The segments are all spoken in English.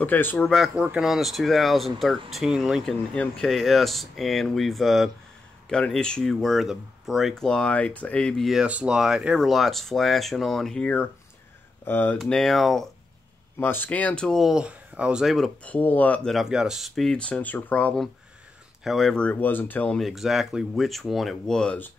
Okay, so we're back working on this 2013 Lincoln MKS, and we've got an issue where the brake light, the ABS light, every light's flashing on here. Now, my scan tool, I was able to pull up that I've got a speed sensor problem. However, it wasn't telling me exactly which one it was.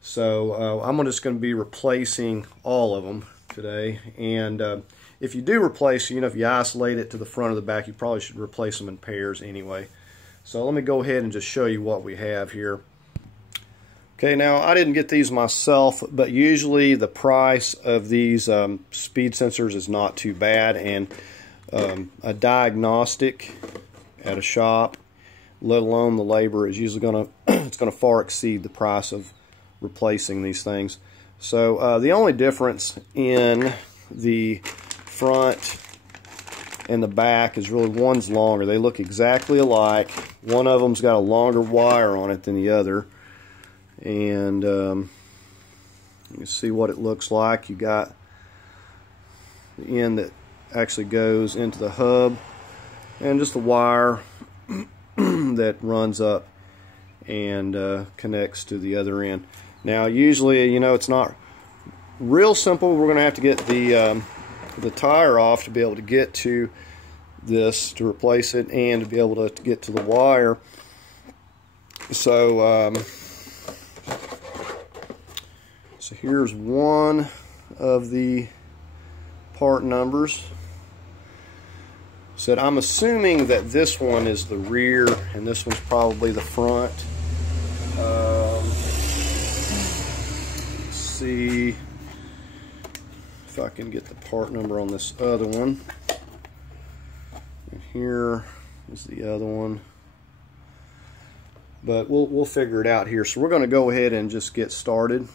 So I'm just going to be replacing all of them today. And if you do replace, if you isolate it to the front or the back, you probably should replace them in pairs anyway. So let me go ahead and just show you what we have here. Okay, now I didn't get these myself, but usually the price of these speed sensors is not too bad, and a diagnostic at a shop, let alone the labor, is usually going to it's going to far exceed the price of replacing these things. So the only difference in the front and the back is really one's longer. They look exactly alike. One of them's got a longer wire on it than the other, and you can see what it looks like. You got the end that actually goes into the hub, and just the wire that runs up and connects to the other end. Now, usually, it's not real simple. We're going to have to get the tire off to be able to get to this, to replace it, and to be able to get to the wire. So so here's one of the part numbers. So I'm assuming that this one is the rear and this one's probably the front. Let's see if I can get the part number on this other one. And here is the other one. But we'll figure it out here. So we're going to go ahead and just get started.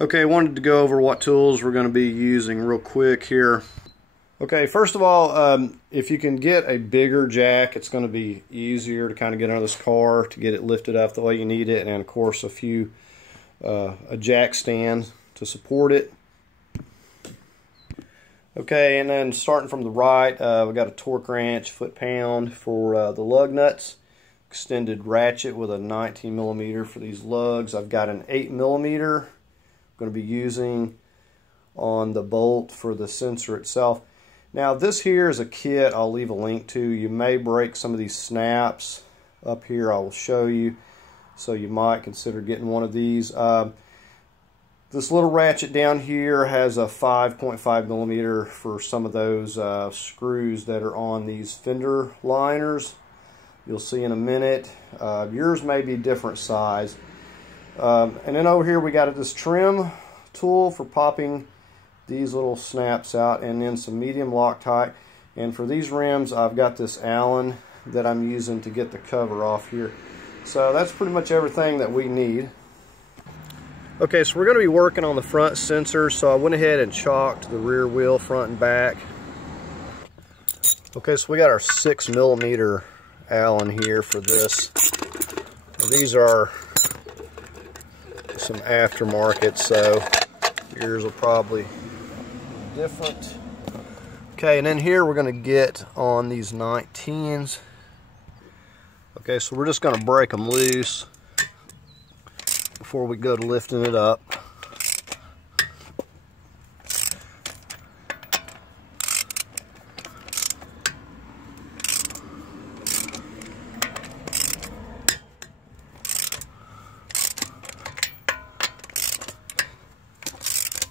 Okay, I wanted to go over what tools we're going to be using real quick here. Okay, first of all, if you can get a bigger jack, it's going to be easier to kind of get under this car, to get it lifted up the way you need it, and of course a jack stand to support it. Okay, and then starting from the right, we got a torque wrench, foot-pound for the lug nuts, extended ratchet with a 19mm for these lugs. I've got an 8mm I'm going to be using on the bolt for the sensor itself. Now, this here is a kit I'll leave a link to. You may break some of these snaps up here. I will show you, so you might consider getting one of these. This little ratchet down here has a 5.5mm for some of those screws that are on these fender liners. You'll see in a minute. Yours may be different size. And then over here we got this trim tool for popping these little snaps out, and then some medium Loctite. And for these rims, I've got this Allen that I'm using to get the cover off here. So that's pretty much everything that we need. Okay, so we're going to be working on the front sensor, so I went ahead and chalked the rear wheel front and back. Okay, so we got our 6mm Allen here for this. These are some aftermarket, so yours will probably be different. Okay, and then here we're going to get on these 19s. Okay, so we're just going to break them loose before we go to lifting it up.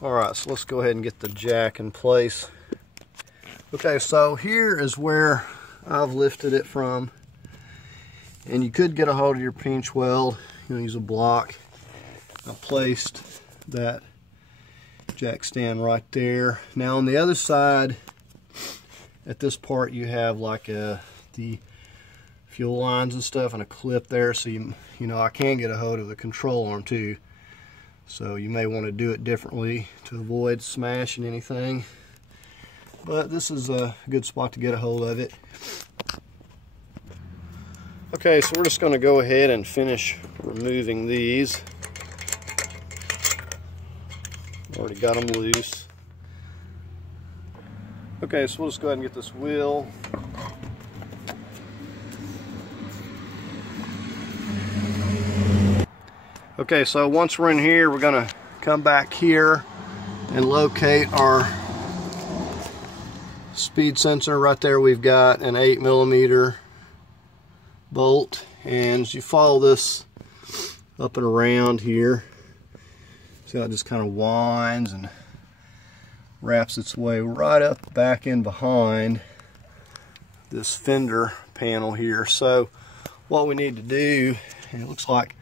Alright, so let's go ahead and get the jack in place. Okay, so here is where I've lifted it from. And you could get a hold of your pinch weld, use a block. I placed that jack stand right there. Now on the other side, at this part, you have like the fuel lines and stuff and a clip there, so I can get a hold of the control arm too. So you may want to do it differently to avoid smashing anything. But this is a good spot to get a hold of it. Okay, so we're just going to go ahead and finish removing these. Already got them loose. Okay, so we'll just go ahead and get this wheel. Okay, so once we're in here, we're going to come back here and locate our speed sensor. Right there we've got an 8mm bolt, and as you follow this up and around here, see how it just kind of winds and wraps its way right up back in behind this fender panel here. So what we need to do, and it looks like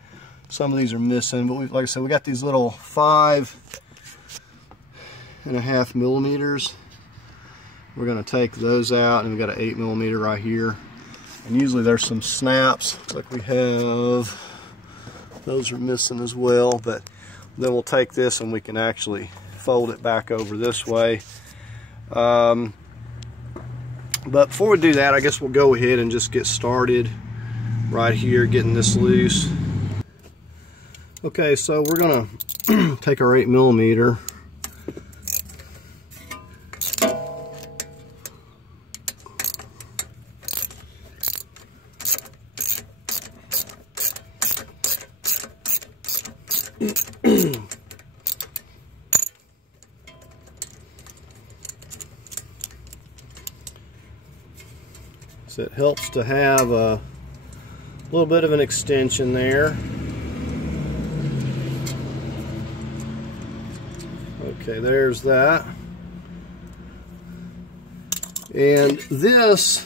some of these are missing, but like I said, we got these little 5.5mm. We're going to take those out, and we've got an 8mm right here. And usually there's some snaps. Looks like we have, those are missing as well, but then we'll take this and we can actually fold it back over this way. But before we do that, I guess we'll go ahead and just get started right here, getting this loose. Okay, so we're gonna take our 8mm. So it helps to have a little bit of an extension there. Okay, there's that. And this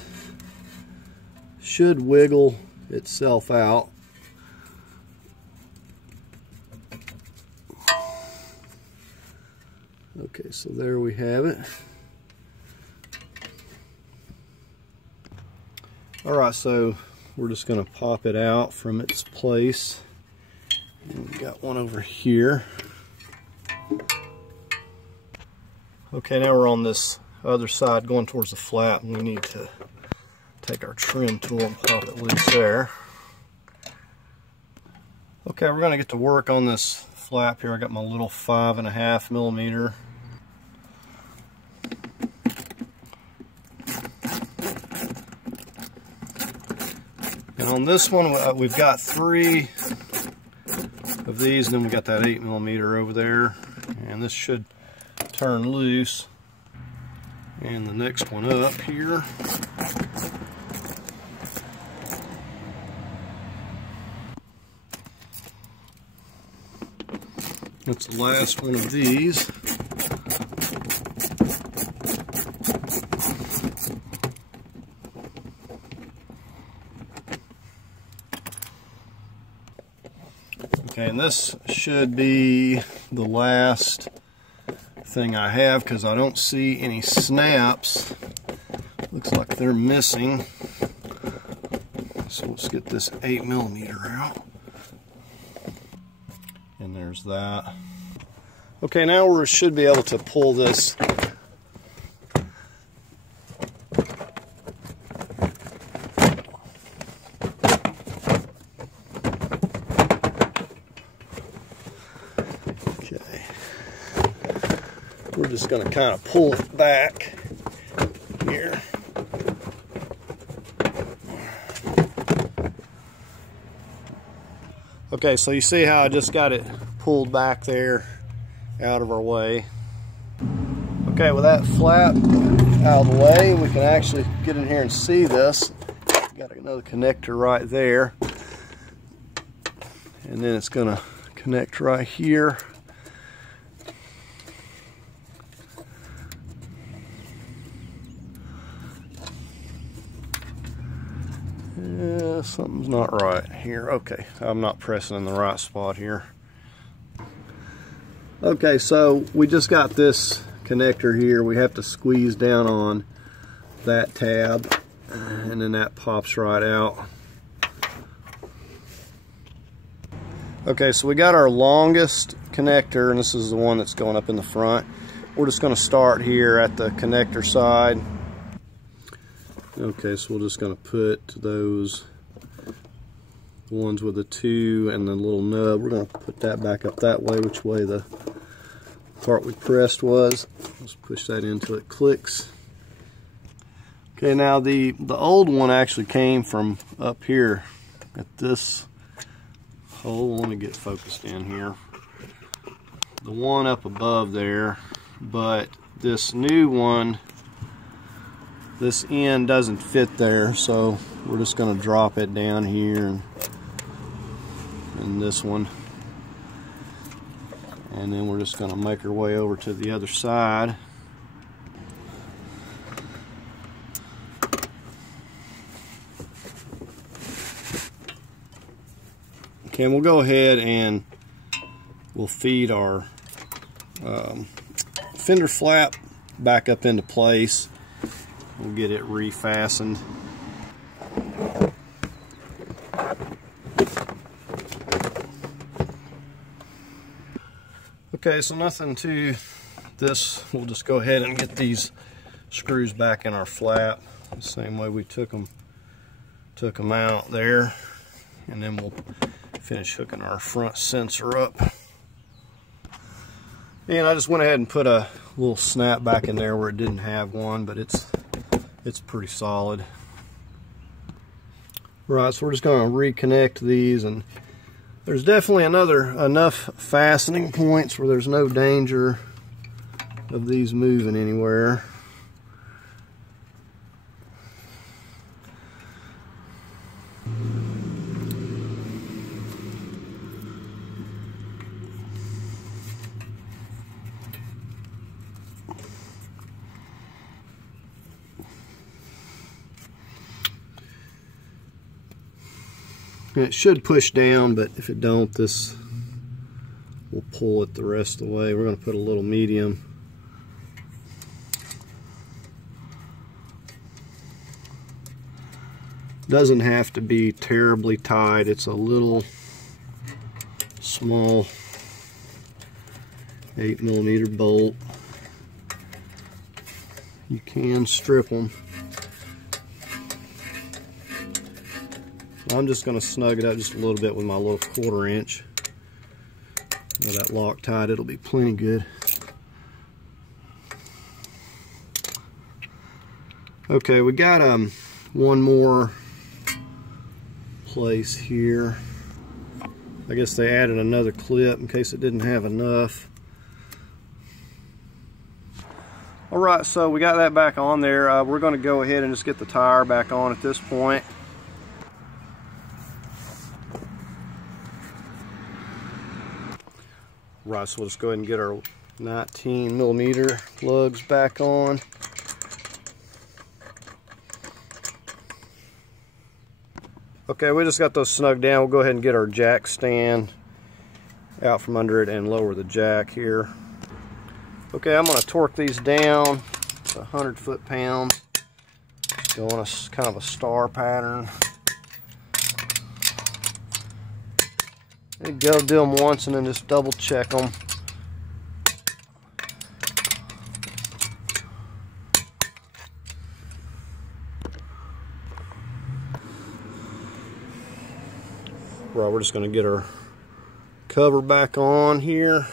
should wiggle itself out. Okay, so there we have it. Alright, so we're just going to pop it out from its place. And we've got one over here. Okay, now we're on this other side going towards the flap, and we need to take our trim tool and pop it loose there. Okay, we're going to get to work on this flap here. I got my little 5.5mm. And on this one, we've got 3 of these, and then we got that 8mm over there, and this should turn loose. And the next one up here. That's the last one of these. Okay, and this should be the last thing I have, because I don't see any snaps. Looks like they're missing. So let's get this 8mm out. And there's that. Okay, now we should be able to pull this we're just going to kind of pull it back here. Okay, so you see how I just got it pulled back there out of our way. Okay, with that flap out of the way, we can actually get in here and see this. Got another connector right there. And then it's going to connect right here. Yeah, something's not right here. Okay, I'm not pressing in the right spot here. Okay, so we just got this connector here. We have to squeeze down on that tab, and then that pops right out. Okay, so we got our longest connector, and this is the one that's going up in the front. We're just going to start here at the connector side. Okay, so we're just going to put those ones with the 2 and the little nub. We're going to put that back up that way, which way the part we pressed was. Let's push that in until it clicks. Okay, now the old one actually came from up here at this hole. Let me get focused in here. The one up above there, but this new one, this end doesn't fit there, so we're just going to drop it down here and this one, and then we're just going to make our way over to the other side. Okay, and we'll go ahead and we'll feed our fender flap back up into place. We'll get it refastened. Okay, so nothing to this. We'll just go ahead and get these screws back in our flap the same way we took them out there, and then we'll finish hooking our front sensor up. And I just went ahead and put a little snap back in there where it didn't have one, but it's pretty solid. Right, so we're just going to reconnect these, and there's definitely enough fastening points where there's no danger of these moving anywhere. And it should push down, but if it don't, this will pull it the rest of the way. We're going to put a little medium. Doesn't have to be terribly tight. It's a little small 8mm bolt. You can strip them. I'm just going to snug it up just a little bit with my little 1/4 inch. With that Loctite, it'll be plenty good. Okay, we got one more place here. I guess they added another clip in case it didn't have enough. Alright, so we got that back on there. We're going to go ahead and just get the tire back on at this point. Right, so we'll just go ahead and get our 19mm lugs back on. Okay, we just got those snugged down. We'll go ahead and get our jack stand out from under it and lower the jack here. Okay, I'm going to torque these down. It's 100 foot-pounds. Go on a kind of a star pattern. There you go, do them once and then just double check them. Right, we're just going to get our cover back on here.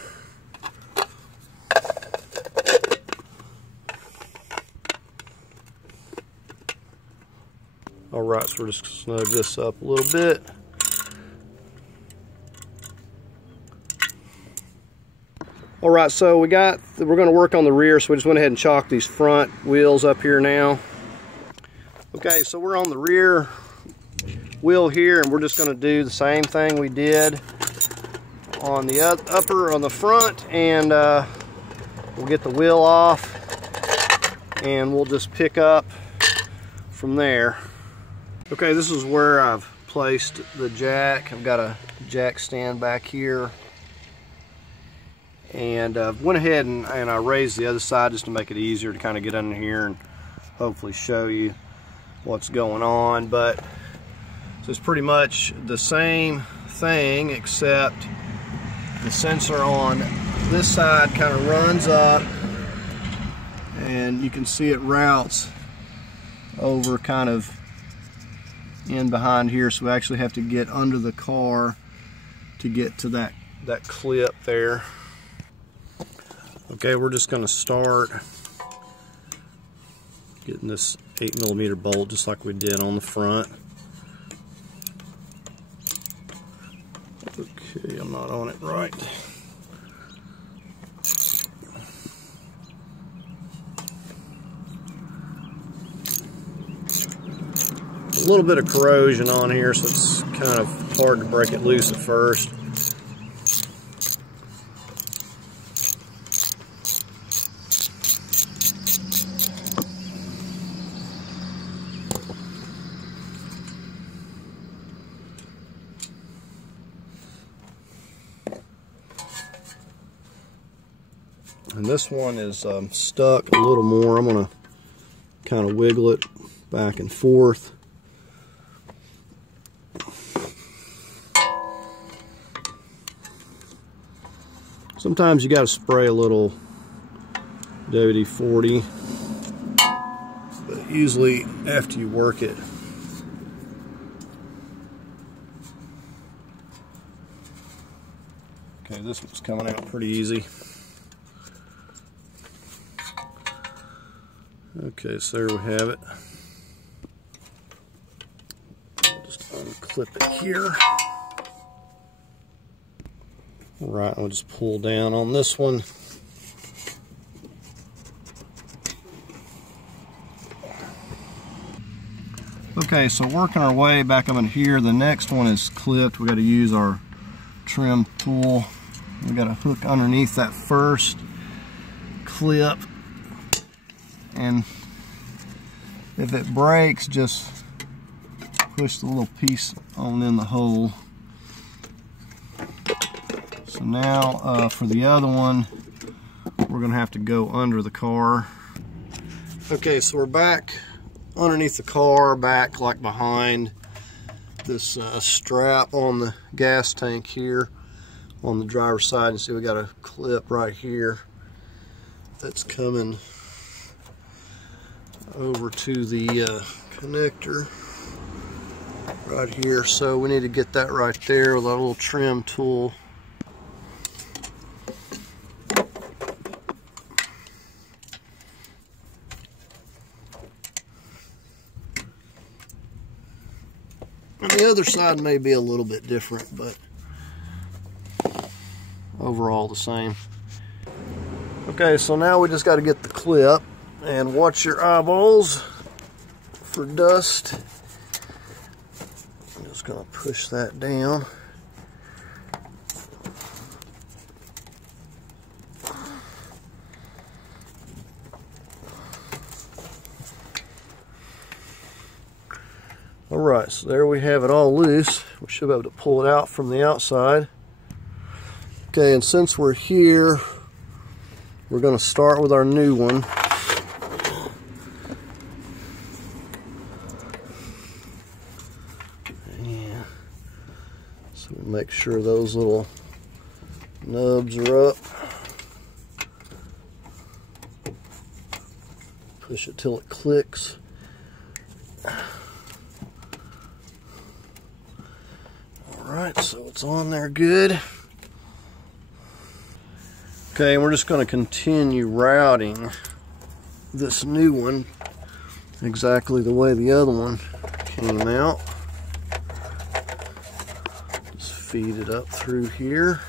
Alright, so we're just going to snug this up a little bit. Alright, so we're going to work on the rear, so we just went ahead and chalked these front wheels up here now. Okay, so we're on the rear wheel here, and we're just going to do the same thing we did on the upper on the front, and we'll get the wheel off and we'll just pick up from there. Okay, this is where I've placed the jack. I've got a jack stand back here, and went ahead and I raised the other side just to make it easier to kind of get under here and hopefully show you what's going on. But so it's pretty much the same thing, except the sensor on this side kind of runs up, and you can see it routes over kind of in behind here, so we actually have to get under the car to get to that clip there. Okay, we're just going to start getting this 8mm bolt, just like we did on the front. Okay, I'm not on it right. A little bit of corrosion on here, so it's kind of hard to break it loose at first. And this one is stuck a little more. I'm going to kind of wiggle it back and forth. Sometimes you got to spray a little WD-40, but usually after you work it. Okay, this one's coming out pretty easy. Okay, so there we have it. I'll just unclip it here. Right, we'll just pull down on this one. Okay, so working our way back up in here, the next one is clipped. We got to use our trim tool. We got to hook underneath that first clip, and if it breaks, just push the little piece on in the hole. So now for the other one, we're going to have to go under the car. Okay, so we're back underneath the car, back like behind this strap on the gas tank here on the driver's side. And see, we got a clip right here that's coming over to the connector right here. So we need to get that right there with our little trim tool. And the other side may be a little bit different, but overall the same. Okay, so now we just got to get the clip, and watch your eyeballs for dust. I'm just going to push that down. Alright, so there we have it all loose. We should be able to pull it out from the outside. Okay, and since we're here, we're going to start with our new one. Yeah. So we make sure those little nubs are up. Push it till it clicks. Alright, so it's on there good. Okay, and we're just going to continue routing this new one exactly the way the other one came out. Just feed it up through here,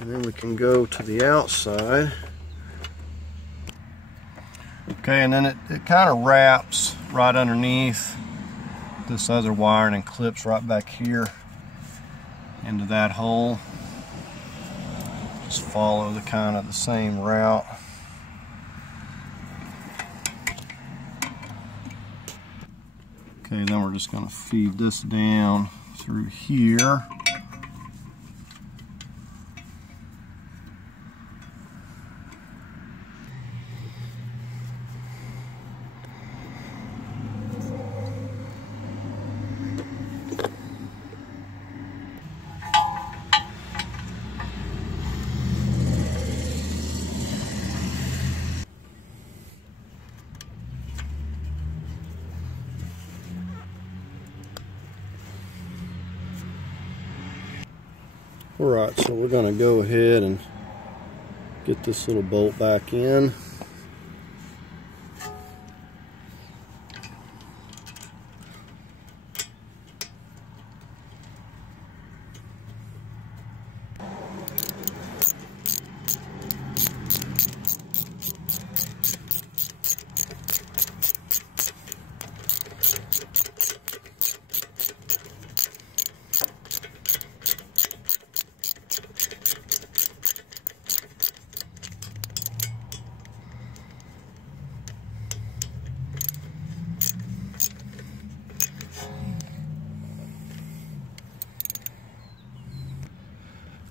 and then we can go to the outside. Okay, and then it kind of wraps right underneath this other wire and clips right back here into that hole. Just follow the kind of the same route. Okay, then we're just going to feed this down through here. Alright, so we're going to go ahead and get this little bolt back in.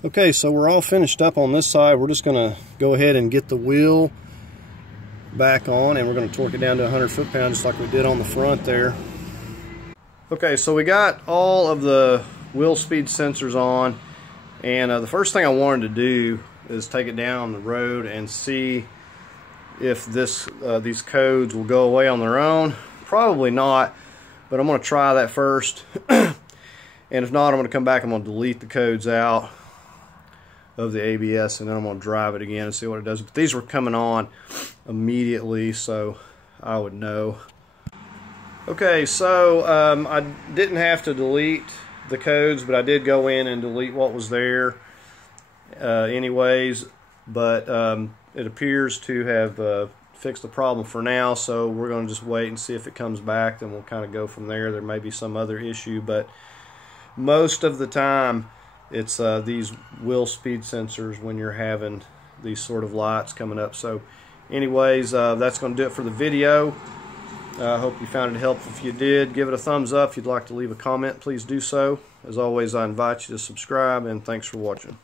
Okay, so we're all finished up on this side. We're just going to go ahead and get the wheel back on, and we're going to torque it down to 100 foot-pounds just like we did on the front there. Okay, so we got all of the wheel speed sensors on, and the first thing I wanted to do is take it down the road and see if these codes will go away on their own. Probably not, but I'm going to try that first. And if not, I'm going to come back, I'm going to delete the codes out of the ABS, and then I'm going to drive it again and see what it does. But these were coming on immediately, so I would know. Okay, so I didn't have to delete the codes, but I did go in and delete what was there anyways. But it appears to have fixed the problem for now, so we're going to just wait and see if it comes back. Then we'll kind of go from there. There may be some other issue, but most of the time it's these wheel speed sensors when you're having these sort of lights coming up. So anyways, that's going to do it for the video. I hope you found it helpful. If you did, give it a thumbs up. If you'd like to leave a comment, please do so. As always, I invite you to subscribe, and thanks for watching.